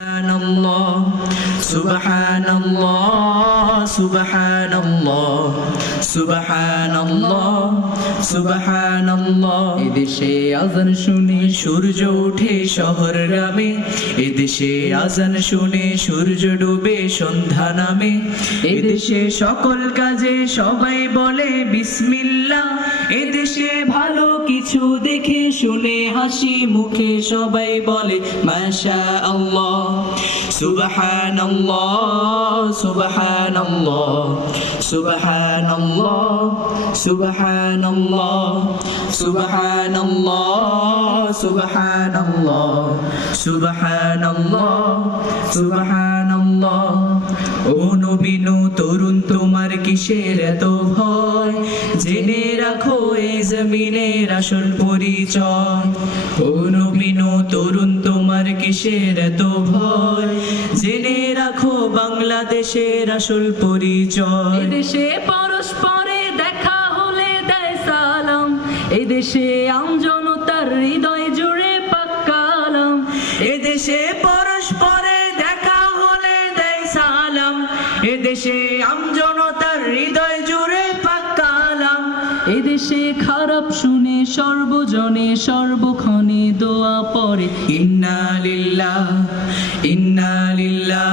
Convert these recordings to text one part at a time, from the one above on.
সুবহানাল্লাহ সুবহানাল্লাহ সুবহানাল্লাহ সুবহানাল্লাহ সুবহানাল্লাহ। এদেশে আযান শুনে সূর্য ওঠে শহর গ্রামে, এদেশে আযান শুনে সূর্য ডুবে সন্ধ্যা নামে। এদেশে সকল কাজে সবাই বলে বিসমিল্লাহ, এদেশে ভালো কিছু দেখে শুনে হাসি মুখে সবাই বলে মাশাআল্লাহ। সুবহানাল্লাহ সুবহানাল্লাহ সুবহানাল্লাহ সুবহানাল্লাহ সুবহানাল্লাহ সুবহানাল্লাহ সুবহানাল্লাহ সুবহানাল্লাহ। ও নবীনু তরুণ তোমার কিসের এত ভয়, জেনে রাখো এই জমিনের আসল পরিচয়। ও নবীনু তরুণ তোমার কিসের এত ভয়, জেনে রাখো বাংলাদেশের আসল পরিচয়। এদেশে পরস্পরে দেখা হলে দেয় সালাম, এদেশে আমজনতার হৃদয় জুড়ে পাক্কালাম। এদেশে পরস্পরে দেখা হলে দেয় সালাম, এদেশে আমজনতার হৃদয় জুড়ে পাক্কালাম। এদেশে খারাপ শুনে সর্বজনে সর্বক্ষণে দোয়া পড়ে ইন্না লিল্লাহ ইন্না লিল্লাহ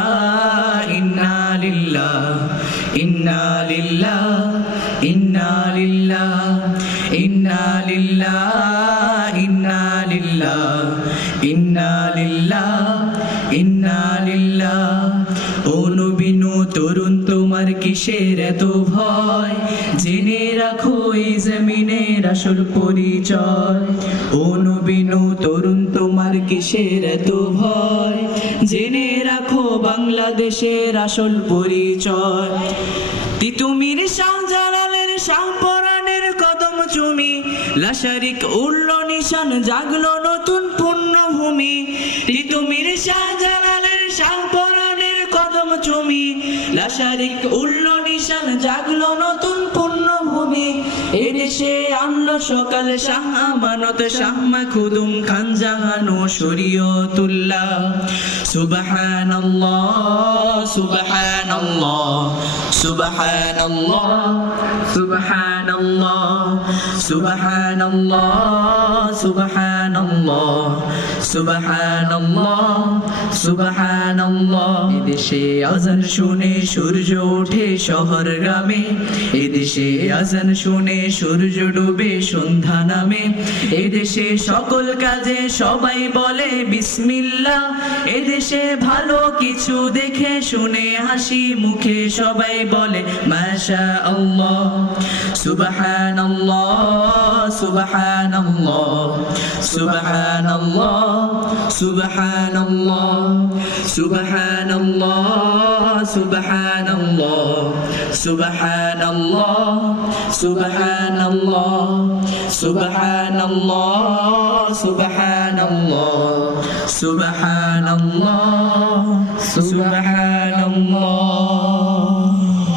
ইন্না লিল্লাহ ইন্না লিল্লাহ ইন্না লিল্লাহ ইন্না লিল্লাহ ইন্না লিল্লাহ ইন্না লিল্লাহ ইন্না লিল্লাহ। ও নবীনু তরুণ তোমার কিসের এত ভয়, জেনে রাখো এই জমিনের আসল পরিচয়। ও নবীনু তরুণ তোমার কিসের এত ভয়, জেনে রাখো বাংলাদেশের আসল পরিচয়। তিতুমির শাহজালালের শাহপরাণের কদম চুমি, লাশারিক উড়ল নিশান জাগলো নতুন পুণ্যভূমি। তিতুমির শাহজালালের শাহপরাণের কদম চুমি, লাশারিক উড়ল নিশান জাগলো নতুন পুণ্যভূমি। এদেশে আনলো সকাল শাহ আমানত শাহ মাখদুম খান জাহানো শরীয়তুল্লাহ। সুবহানাল্লাহ সুবহানাল্লাহ সুবহানাল্লাহ সুবহানাল্লাহ সুবহানাল্লাহ সুবহানাল্লাহ সুবহানাল্লাহ সুবহানাল্লাহ। এদেশে আযান শুনে সূর্য ওঠে শহর গ্রামে, এদেশে আযান শুনে সূর্য ডুবে সন্ধ্যা নামে। এদেশে সকল কাজে সবাই বলে বিসমিল্লাহ, এদেশে ভালো কিছু দেখে শুনে হাসি মুখে সবাই বলে মাশাআল্লাহ। সুবহানাল্লাহ সুবহানাল্লাহ সুবহানাল্লাহ সুবহানাল্লাহ সুবহানাল্লাহ সুবহানাল্লাহ সুবহানাল্লাহ সুবহানাল্লাহ সুবহানাল্লাহ সুবহানাল্লাহ সুবহানাল্লাহ সুবহানাল্লাহ।